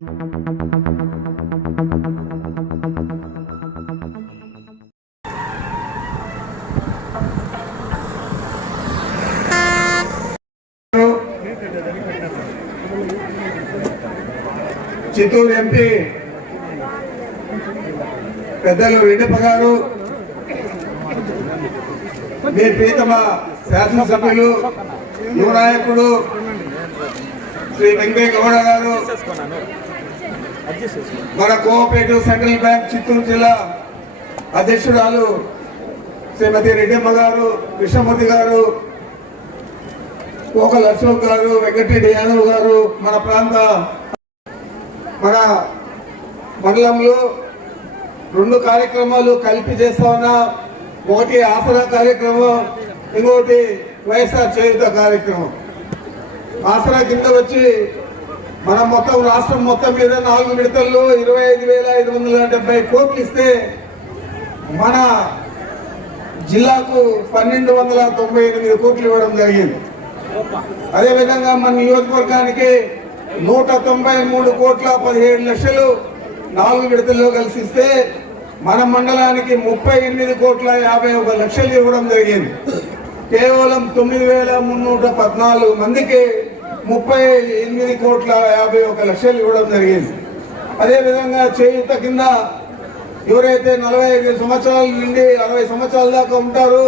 Chittoor MP పెద్దలు రెడ్డప్ప గారు, మీ ప్రీతమ శాసనసభ్యులు యువ నాయకుడు శ్రీ వెంకయ్య గౌడ గారు, మన కోఆపరేటివ్ సెంట్రల్ బ్యాంక్ చిత్తూరు జిల్లా అధ్యక్షురాలు శ్రీమతి రెడ్డమ్మ గారు, కృష్ణమూర్తి గారు, కోకల్ అశోక్ గారు, వెంకటరెడ్డి యాదవ్ గారు, మన మండలంలో 2 కార్యక్రమాలు కలిపి చేస్తా ఉన్నా. ఒకటి ఆసరా కార్యక్రమం, ఇంకొకటి వైఎస్ఆర్ చేయుత కార్యక్రమం. ఆసరా కింద వచ్చి మనం మొత్తం రాష్ట్రం మొత్తం మీద 4 విడతల్లో 25,570 కోట్లు ఇస్తే మన జిల్లాకు 1,298 కోట్లు ఇవ్వడం జరిగింది. అదేవిధంగా మన నియోజకవర్గానికి 193 కోట్ల 17 లక్షలు 4 విడతల్లో కలిసిస్తే మన మండలానికి 38 కోట్ల 51 లక్షలు ఇవ్వడం జరిగింది. కేవలం 9,314 మందికి 38 కోట్ల 51 లక్షలు ఇవ్వడం జరిగింది. అదేవిధంగా చేయూత కింద ఎవరైతే 45 సంవత్సరాల నుండి 60 సంవత్సరాల దాకా ఉంటారో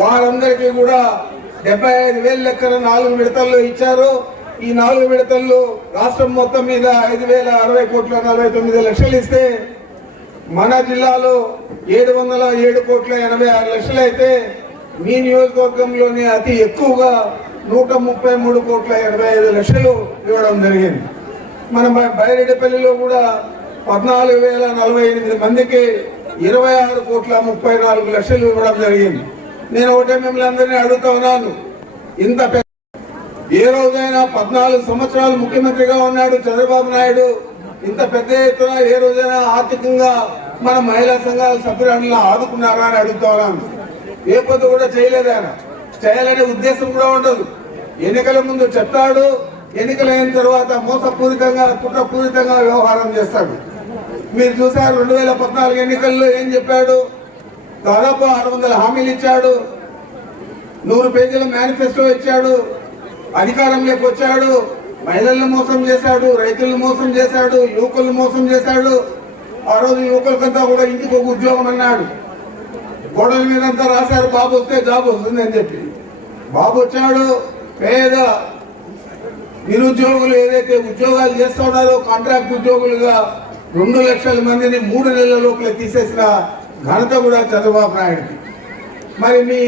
వారందరికీ కూడా 75,000 లెక్కన 4 విడతల్లో ఇచ్చారు. ఈ 4 విడతల్లో రాష్ట్రం మొత్తం మీద 5,060 కోట్ల 49 లక్షలు ఇస్తే మన జిల్లాలో 707 కోట్ల 86 లక్షలు అయితే మీ నియోజకవర్గంలోనే అతి ఎక్కువగా 133 కోట్ల 85 లక్షలు ఇవ్వడం జరిగింది. మన బైరెడ్డిపల్లిలో కూడా 14,048 మందికి 26 కోట్ల 34 లక్షలు ఇవ్వడం జరిగింది. నేను ఒకటే మిమ్మల్ని అందరినీ అడుగుతా ఉన్నాను, ఇంత ఏ రోజైనా 14 సంవత్సరాలు ముఖ్యమంత్రిగా ఉన్నాడు చంద్రబాబు నాయుడు, ఇంత పెద్ద ఎత్తున ఏ రోజైనా ఆర్థికంగా మన మహిళా సంఘాల సభ్యులను ఆదుకున్నారా అని అడుగుతా ఉన్నాను. ఏ పొద్దు కూడా చేయలేదు. ఆయన చేయాలనే ఉద్దేశం కూడా ఉండదు. ఎన్నికల ముందు చెప్తాడు, ఎన్నికలైన తర్వాత మోసపూరితంగా కుట్రపూరితంగా వ్యవహారం చేస్తాడు. మీరు చూసారు 2014 ఎన్నికల్లో ఏం చెప్పాడు? దాదాపు 600 హామీలు ఇచ్చాడు, 100 పేజీల మేనిఫెస్టో ఇచ్చాడు, అధికారంలోకి వచ్చాడు, మహిళలను మోసం చేశాడు, రైతులను మోసం చేశాడు, యువకులను మోసం చేశాడు. ఆ రోజు యువకులకంతా కూడా ఇంటికి ఒక ఉద్యోగం అన్నాడు. గోడల మీదంతా రాశారు బాబు వస్తే జాబ్ వస్తుంది అని చెప్పి. బాబు వచ్చాడు, పేద నిరుద్యోగులు ఏదైతే ఉద్యోగాలు చేస్తూ ఉన్నారో కాంట్రాక్ట్ ఉద్యోగులుగా 2 లక్షల మందిని 3 నెలల లోపల తీసేసిన ఘనత కూడా చంద్రబాబు నాయుడుకి. మరి మీ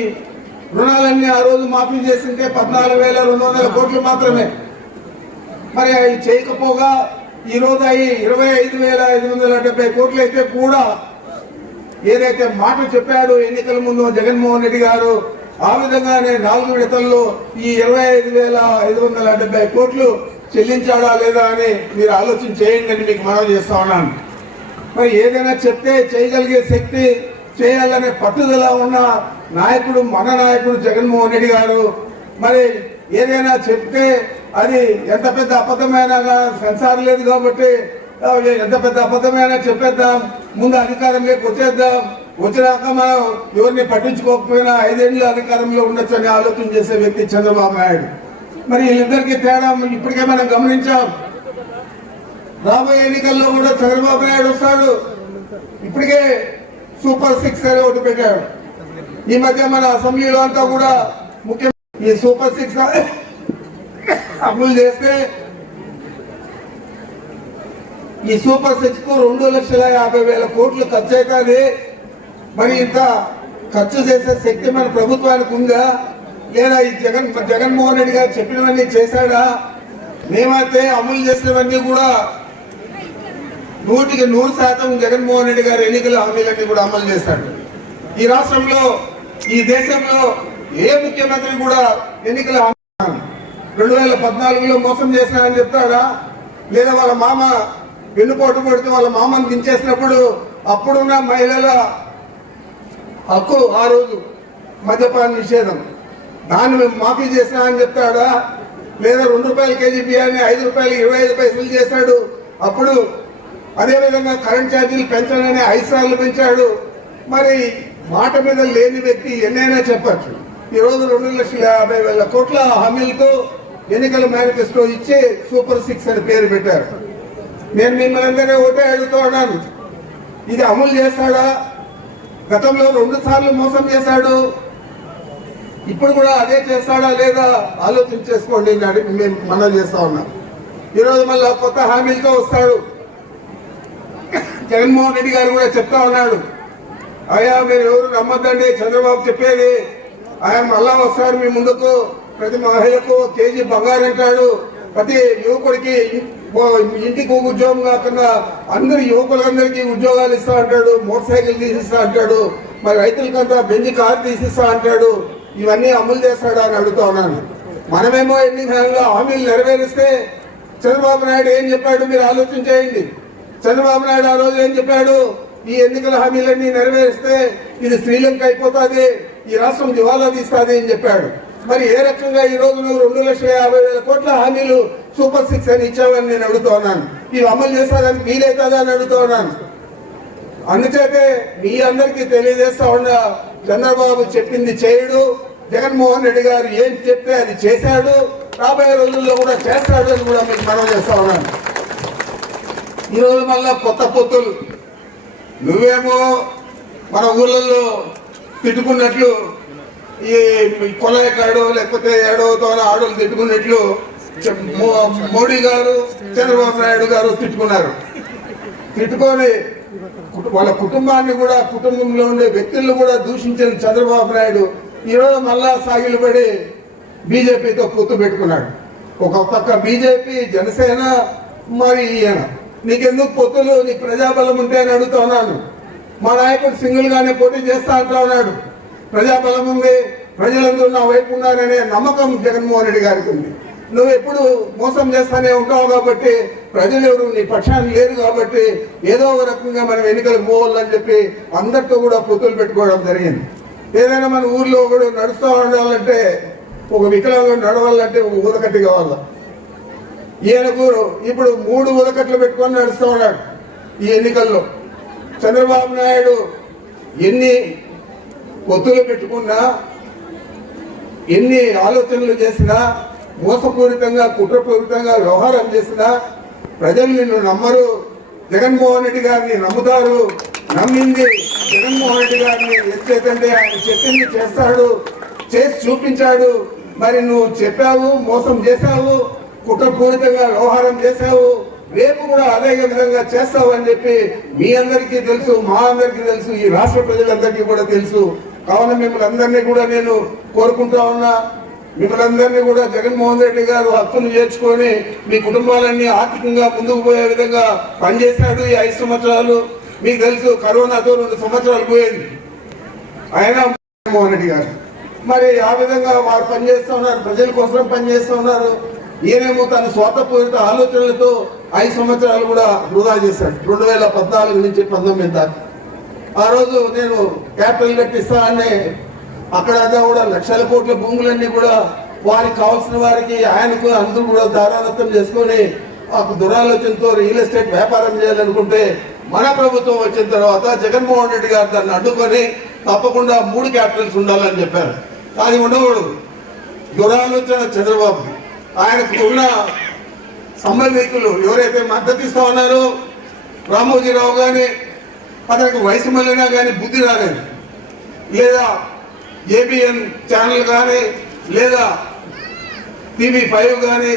రుణాలన్నీ ఆ రోజు మాఫీ చేసింటే 14,200 కోట్లు మాత్రమే. మరి అవి చేయకపోగా ఈ రోజు అవి 25,570 కోట్లు అయితే కూడా ఏదైతే మాట చెప్పాడో ఎన్నికల ముందు జగన్మోహన్ రెడ్డి గారు, ఆ విధంగానే 4 విడతల్లో ఈ 25,570 కోట్లు చెల్లించాడా లేదా అని మీరు ఆలోచన చేయండి అని మీకు మనవి చేస్తా ఉన్నాను. మరి ఏదైనా చెప్తే చేయగలిగే శక్తి, చేయాలనే పట్టుదల ఉన్న నాయకుడు మన నాయకుడు జగన్మోహన్ రెడ్డి గారు. మరి ఏదైనా చెప్తే అది ఎంత పెద్ద అబద్ధమైనా సెన్సార్ లేదు కాబట్టి ఎంత పెద్ద అబద్ధమైనా చెప్పేద్దాం, ముందు అధికారంలోకి వచ్చేద్దాం, వచ్చినాక మనం ఎవరిని పట్టించుకోకపోయినా 5 ఏళ్ళు అధికారంలో ఉండొచ్చు అని ఆలోచన చేసే వ్యక్తి చంద్రబాబు నాయుడు. మరి వీళ్ళిద్దరికీ తేడా ఇప్పటికే మనం గమనించాం. రాబోయే ఎన్నికల్లో కూడా చంద్రబాబు నాయుడు వస్తాడు. ఇప్పటికే సూపర్ 6 అని ఒకటి పెట్టాడు. ఈ మధ్య మన అసెంబ్లీలో అంతా కూడా ముఖ్యమంత్రి ఈ సూపర్ 6 అమలు చేస్తే ఈ సూపర్ 6 కు 2,50,000 కోట్లు ఖర్చు అవుతుంది. మరి ఇంత ఖర్చు చేసే శక్తి మన ప్రభుత్వానికి ఉందా లేదా? ఈ జగన్మోహన్ రెడ్డి గారు చెప్పినవన్నీ చేశాడా? మేమైతే అమలు చేసినవన్నీ కూడా 100% జగన్మోహన్ రెడ్డి గారు ఎన్నికల హామీలన్నీ కూడా అమలు చేశాడు. ఈ రాష్ట్రంలో, ఈ దేశంలో ఏ ముఖ్యమంత్రి కూడా ఎన్నికల 2014లో మోసం చేసినారని చెప్తాడా? లేదా వాళ్ళ మామ వెన్నుపోటు పడితే వాళ్ళ మామను దించేసినప్పుడు అప్పుడున్న మహిళల హక్కు ఆ రోజు మద్యపాన నిషేధం, దాన్ని మేము మాఫీ చేసినా అని చెప్తాడా? లేదా 2 రూపాయల కేజీ బియ్యాన్ని 5 రూపాయలు 25 పైసలు చేశాడు. అప్పుడు అదేవిధంగా కరెంట్ ఛార్జీలు పెంచాలని 5 సార్లు పెంచాడు. మరి మాట మీద లేని వ్యక్తి ఎన్నైనా చెప్పచ్చు. ఈరోజు 2,50,000 కోట్ల హామీలతో ఎన్నికల మేనిఫెస్టో ఇచ్చి సూపర్ 6 అని పేరు పెట్టారు. నేను మిమ్మల్ని అందరినీ ఒకటే అడుగుతూ ఉన్నాను, ఇది అమలు చేస్తాడా? గతంలో 2 సార్లు మోసం చేశాడు, ఇప్పుడు కూడా అదే చేస్తాడా లేదా ఆలోచన చేసుకోండి మేము మనం చేస్తా ఉన్నాం. ఈరోజు మళ్ళా కొత్త హామీలతో వస్తాడు. జగన్మోహన్ రెడ్డి గారు కూడా చెప్తా ఉన్నాడు, అయ్యా మీరు ఎవరు నమ్మద్దండి, చంద్రబాబు చెప్పేది. ఆయన మళ్ళా వస్తాడు మీ ముందుకు, ప్రతి మహిళకు కేజీ బంగారు అంటాడు, ప్రతి యువకుడికి ఇంటికి ఉద్యోగం కాకుండా అందరు యువకులందరికీ ఉద్యోగాలు ఇస్తా అంటాడు, మోటార్ సైకిల్ తీసిస్తా అంటాడు, మరి రైతులకంతా బెంజ్ కారు తీసిస్తా అంటాడు. ఇవన్నీ అమలు చేస్తాడా అని అడుగుతా ఉన్నాను. మనమేమో ఎన్నికల్లో హామీలు నెరవేరిస్తే చంద్రబాబు నాయుడు ఏం చెప్పాడు మీరు ఆలోచన చేయండి. చంద్రబాబు నాయుడు ఆ రోజు ఏం చెప్పాడు, ఈ ఎన్నికల హామీలన్నీ నెరవేరిస్తే ఇది శ్రీలంక అయిపోతుంది, ఈ రాష్ట్రం దివాలా తీస్తుంది అని చెప్పాడు. మరి ఏ రకంగా ఈ రోజు నువ్వు 2,50,000 కోట్ల హామీలు సూపర్ 6 అని ఇచ్చావని నేను అడుగుతా ఉన్నాను. ఇవి అమలు చేస్తాదని వీలైతుందా అని అడుగుతా ఉన్నాను. అందుచేతే మీ అందరికీ తెలియజేస్తా ఉన్నా, చంద్రబాబు చెప్పింది చేయడు, జగన్మోహన్ రెడ్డి గారు ఏం చెప్తే అది చేశాడు, రాబోయే రోజుల్లో కూడా చేస్తాడు అని కూడా మీకు మనం చేస్తా ఉన్నాను. ఈరోజు మళ్ళా కొత్త పొత్తులు, నువ్వేమో మన ఊళ్ళల్లో తిట్టుకున్నట్లు ఈ కొలయకాడో లేకపోతే ఏడవతో ఆడోళ్ళు తిట్టుకున్నట్లు మోడీ గారు చంద్రబాబు నాయుడు గారు తిట్టుకున్నారు. తిట్టుకొని వాళ్ళ కుటుంబాన్ని కూడా, కుటుంబంలో ఉండే వ్యక్తులను కూడా దూషించిన చంద్రబాబు నాయుడు ఈరోజు మళ్ళా సాగిలపడి బీజేపీతో పొత్తు పెట్టుకున్నాడు. ఒక పక్క బీజేపీ, జనసేన, మరి ఈయన. నీకెందుకు పొత్తులు, నీ ప్రజాబలం ఉంటే అని అడుగుతా ఉన్నాను. మా నాయకుడు సింగిల్ గానే పోటీ చేస్తా అంటా ఉన్నాడు. ప్రజాబలం ఉంది, ప్రజలందరూ నా వైపు ఉన్నారనే నమ్మకం జగన్మోహన్ రెడ్డి గారికి ఉంది. నువ్వు ఎప్పుడు మోసం చేస్తానే ఉంటావు కాబట్టి, ప్రజలు ఎవరు నీ పక్షాన్ని లేరు కాబట్టి ఏదో ఒక రకంగా మనం ఎన్నికలకు పోవాలని చెప్పి అందరితో కూడా పొత్తులు పెట్టుకోవడం జరిగింది. ఏదైనా మన ఊర్లో కూడా నడుస్తూ ఉండాలంటే, ఒక వికలాంగుడు నడవాలంటే ఒక ఊదకట్టి కావాల. ఈయనకు ఇప్పుడు 3 ఊదకట్లు పెట్టుకొని నడుస్తూ ఉన్నాడు ఈ ఎన్నికల్లో. చంద్రబాబు నాయుడు ఎన్ని పొత్తులు పెట్టుకున్నా, ఎన్ని ఆలోచనలు చేసినా, మోసపూరితంగా కుట్రపూరితంగా వ్యవహారం చేసినా ప్రజలు నిన్ను నమ్మరు. జగన్మోహన్ రెడ్డి గారిని నమ్ముతారు. నమ్మింది జగన్మోహన్ రెడ్డి గారిని ఎత్తేతంటే ఆయన చెప్పింది చేస్తాడు, చేసి చూపించాడు. మరి నువ్వు చెప్పావు, మోసం చేశావు, కుట్రపూరితంగా వ్యవహారం చేశావు, రేపు కూడా అదే విధంగా చేస్తావు అని చెప్పి మీ అందరికీ తెలుసు, మా అందరికీ తెలుసు, ఈ రాష్ట్ర ప్రజలందరికీ కూడా తెలుసు. కావున మిమ్మల్ని అందరినీ కూడా నేను కోరుకుంటా ఉన్నా, మిమ్మల్ని అందరినీ కూడా జగన్మోహన్ రెడ్డి గారు హక్కును చేర్చుకొని మీ కుటుంబాలన్నీ ఆర్థికంగా ముందుకు పోయే విధంగా పనిచేశాడు ఈ 5 సంవత్సరాలు. మీకు తెలుసు, కరోనాతో 2 సంవత్సరాలు పోయింది ఆయన జగన్మోహన్ రెడ్డి గారు. మరి ఆ విధంగా వారు పనిచేస్తూ ఉన్నారు, ప్రజల కోసం పనిచేస్తూ ఉన్నారు. ఈయనేమో తన స్వార్థపూరిత ఆలోచనలతో 5 సంవత్సరాలు కూడా వృధా చేశాడు. 2014 నుంచి 19 దాకా. ఆ రోజు నేను క్యాపిటల్ కట్టిస్తా అనే అక్కడ కూడా లక్షల కోట్ల భూములన్నీ కూడా వారికి కావాల్సిన వారికి, ఆయనకు అందరూ కూడా దారాదత్తం చేసుకొని దురాలోచనతో రియల్ ఎస్టేట్ వ్యాపారం చేయాలనుకుంటే, మన ప్రభుత్వం వచ్చిన తర్వాత జగన్మోహన్ రెడ్డి గారు దాన్ని అడ్డుకొని తప్పకుండా 3 క్యాపిటల్స్ ఉండాలని చెప్పారు. కానీ ఉండకూడదు. దురాలోచన చంద్రబాబు. ఆయనకు ఉన్న సంబంధికులు ఎవరైతే మద్దతు ఇస్తా ఉన్నారో, రామోజీరావు కానీ, అతనికి వయసు మళ్ళినా కానీ బుద్ధి రాలేదు, లేదా ఏబిఎన్ ఛానల్ కానీ, లేదా TV5 కానీ,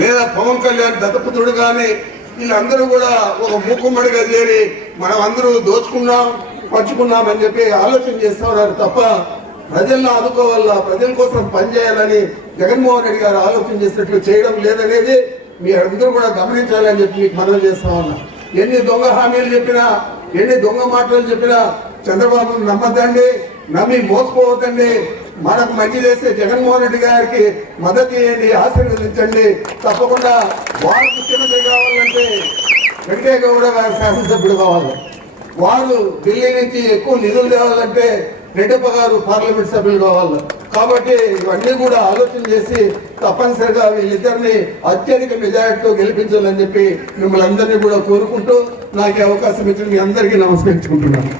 లేదా పవన్ కళ్యాణ్ దత్తపుత్రుడు కానీ, వీళ్ళందరూ కూడా ఒక మూకుమ్మడిగా చేరి మనం అందరూ దోచుకున్నాం, పంచుకున్నాం అని చెప్పి ఆలోచన చేస్తా ఉన్నారు తప్ప, ప్రజలను ఆదుకోవాలా, ప్రజల కోసం పనిచేయాలని జగన్మోహన్ రెడ్డి గారు ఆలోచన చేసినట్లు చేయడం లేదనేది మీ అందరూ కూడా గమనించాలని చెప్పి మీకు మనవి చేస్తా ఉన్నా. ఎన్ని దొంగ హామీలు చెప్పినా, ఎన్ని దొంగ మాటలు చెప్పినా చంద్రబాబును నమ్మద్దండి, నమ్మి మోసపోవద్దండి. మనకు మంచి చేస్తే జగన్మోహన్ రెడ్డి గారికి మద్దతు ఇవ్వండి, ఆశీర్వదించండి. తప్పకుండా వారు ముఖ్యమంత్రి కావాలంటే వెంకయ్యగౌడ గారు శాసనసభ్యుడు కావాలి. వారు ఢిల్లీ నుంచి ఎక్కువ నిధులు తేవాలంటే రెడ్డప్ప గారు పార్లమెంట్ సభ్యులు కావాలి. కాబట్టి ఇవన్నీ కూడా ఆలోచన చేసి తప్పనిసరిగా వీళ్ళిద్దరిని అత్యధిక మెజారిటీతో గెలిపించాలని చెప్పి మిమ్మల్ని అందరినీ కూడా కోరుకుంటూ నాకు అవకాశం ఇచ్చిన మీ అందరికీ నమస్కరించుకుంటున్నాను.